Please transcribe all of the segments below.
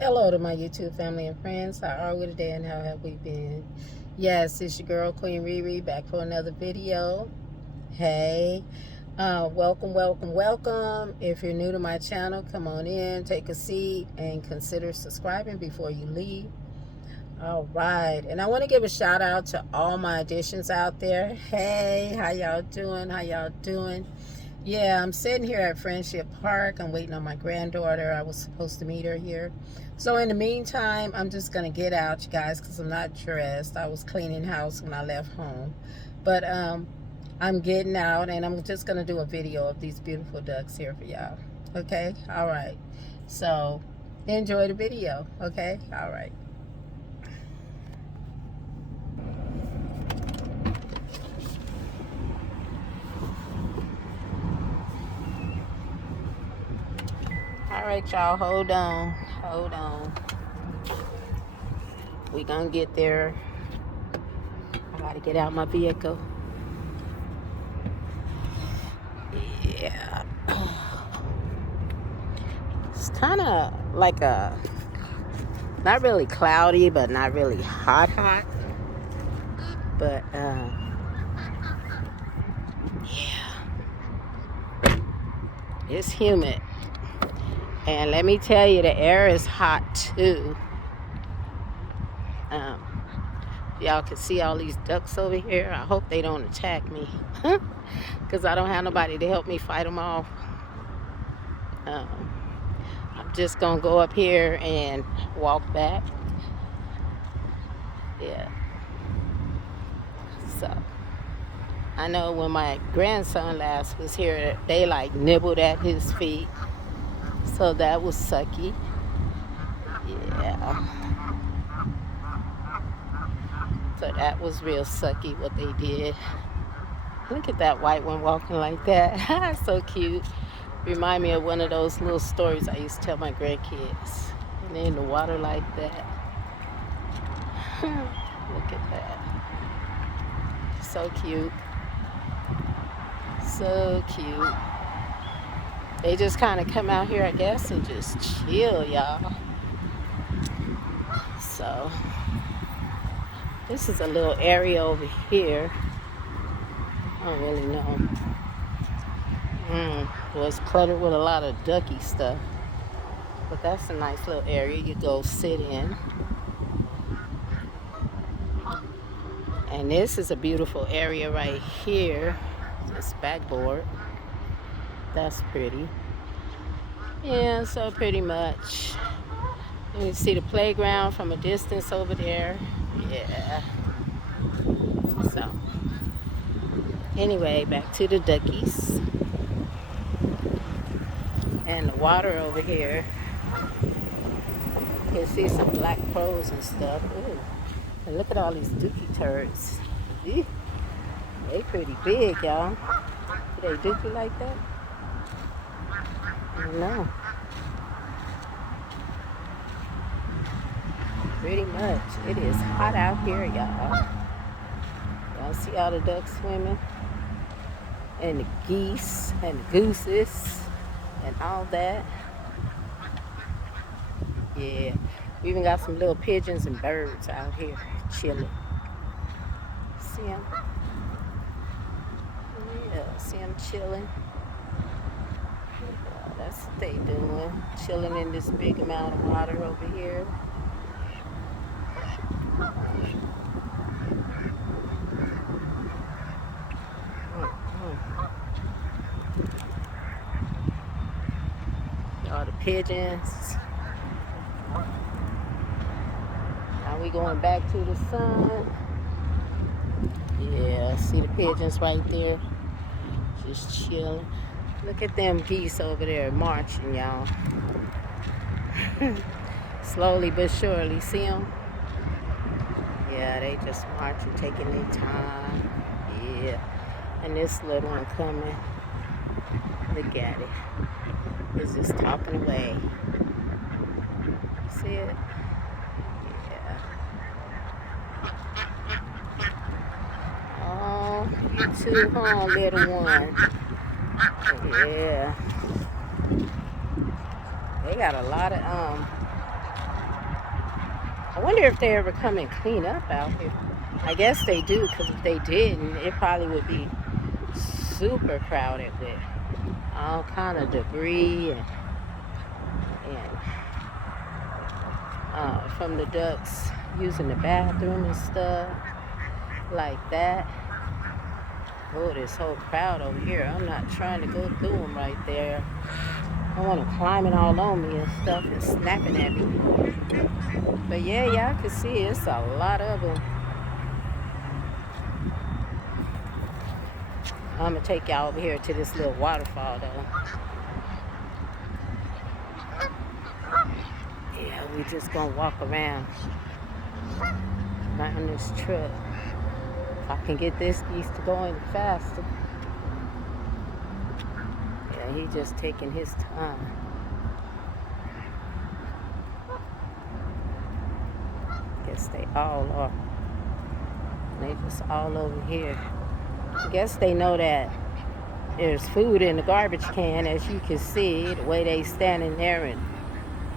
Hello to my YouTube family and friends. How are we today and how have we been? Yes, it's your girl Queen Riri back for another video. Hey, welcome. If you're new to my channel, come on in, take a seat, and consider subscribing before you leave. All right, and I want to give a shout out to all my additions out there. Hey, how y'all doing? Yeah, I'm sitting here at Friendship Park. I'm waiting on my granddaughter. I was supposed to meet her here. So in the meantime, I'm just going to get out, you guys, because I'm not dressed. I was cleaning house when I left home. But I'm getting out, and I'm just going to do a video of these beautiful ducks here for y'all. Okay? All right. So enjoy the video. Okay? All right. All right, y'all. Hold on. We gonna get there. I gotta get out my vehicle. Yeah. It's kind of like not really cloudy, but not really hot. But yeah, it's humid. And let me tell you, the air is hot too. Y'all can see all these ducks over here. I hope they don't attack me, because I don't have nobody to help me fight them off. I'm just gonna go up here and walk back. Yeah. So I know when my grandson last was here, they like nibbled at his feet. So that was sucky. Yeah. So that was real sucky what they did. Look at that white one walking like that. So cute. Remind me of one of those little stories I used to tell my grandkids. And they're in the water like that. Look at that. So cute. So cute. They just kind of come out here, I guess, and just chill, y'all. So this is a little area over here. I don't really know. Well, it's cluttered with a lot of ducky stuff. But that's a nice little area you go sit in. And this is a beautiful area right here. This backboard. That's pretty. Yeah, so pretty much. You can see the playground from a distance over there. Yeah. So, anyway, back to the duckies. And the water over here. You can see some black crows and stuff. Ooh. And look at all these dookie turds. Eeh. They pretty big, y'all. Do they dookie like that? I don't know. Pretty much. It is hot out here, y'all. Y'all see all the ducks swimming? And the geese and the gooses and all that. Yeah. We even got some little pigeons and birds out here chilling. See them? Yeah, see them chilling. Yeah, that's what they doing. Chilling in this big amount of water over here. All the pigeons. Now we going back to the sun. Yeah, see the pigeons right there, just chilling. Look at them geese over there marching, y'all. Slowly but surely, see them? Yeah, they just marching, taking their time. Yeah, and this little one coming. Look at it. It's just talking away. See it? Yeah. Oh, you too, huh, little one? Yeah. They got a lot of I wonder if they ever come and clean up out here. I guess they do, because if they didn't, it probably would be super crowded with all kind of debris and from the ducks using the bathroom and stuff like that. Oh, this whole crowd over here. I'm not trying to go through them right there. I want them climbing all on me and stuff and snapping at me. But yeah, y'all can see it's a lot of them. I'm going to take y'all over here to this little waterfall, though. Yeah, we just going to walk around this truck. If I can get this geese to go any faster. Yeah, he just taking his time. Guess they all are. They just all over here. I guess they know that there's food in the garbage can, as you can see, the way they standing there and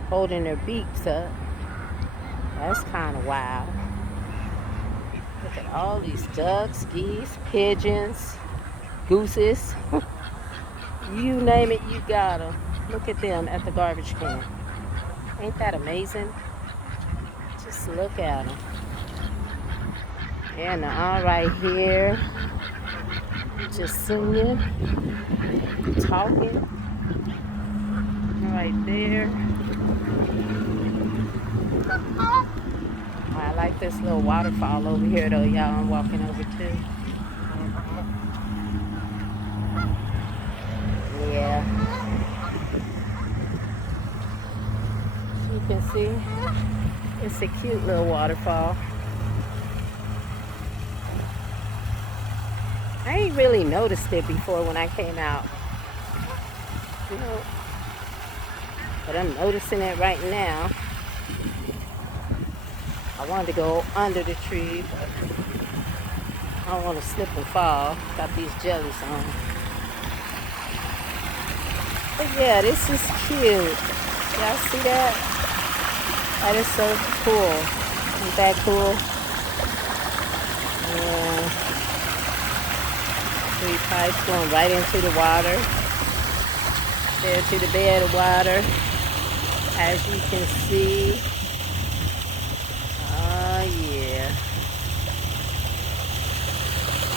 holding their beaks up. That's kind of wild. Look at all these ducks, geese, pigeons, gooses. You name it, you got them. Look at them at the garbage can. Ain't that amazing? Just look at them. And all right here, just singing, talking. Right there. I like this little waterfall over here, though, y'all. I'm walking over to. Yeah. You can see, it's a cute little waterfall. I ain't really noticed it before when I came out. You know, but I'm noticing it right now. I wanted to go under the tree, but I don't want to slip and fall. Got these jellies on. But yeah, this is cute. Y'all see that? That is so cool. Isn't that cool? Yeah. 3 pipes going right into the water. There to the bed of water. As you can see. Oh yeah.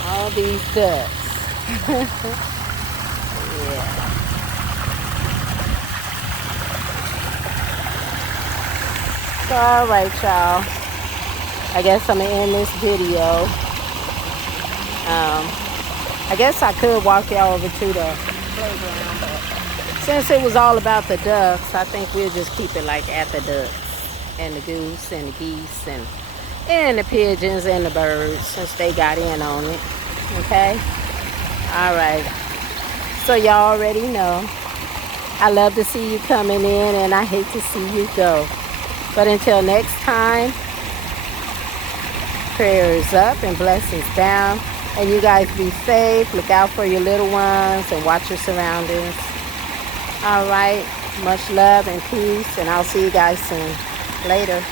All these ducks. Yeah. So, alright, y'all. I guess I'm going to end this video. I guess I could walk y'all over to the playground, but since it was all about the ducks, I think we'll just keep it like at the ducks and the goose and the geese and the pigeons and the birds, since they got in on it. Okay? Alright. So y'all already know. I love to see you coming in, and I hate to see you go. But until next time, prayers up and blessings down. And you guys be safe. Look out for your little ones and watch your surroundings. All right. Much love and peace. And I'll see you guys soon. Later.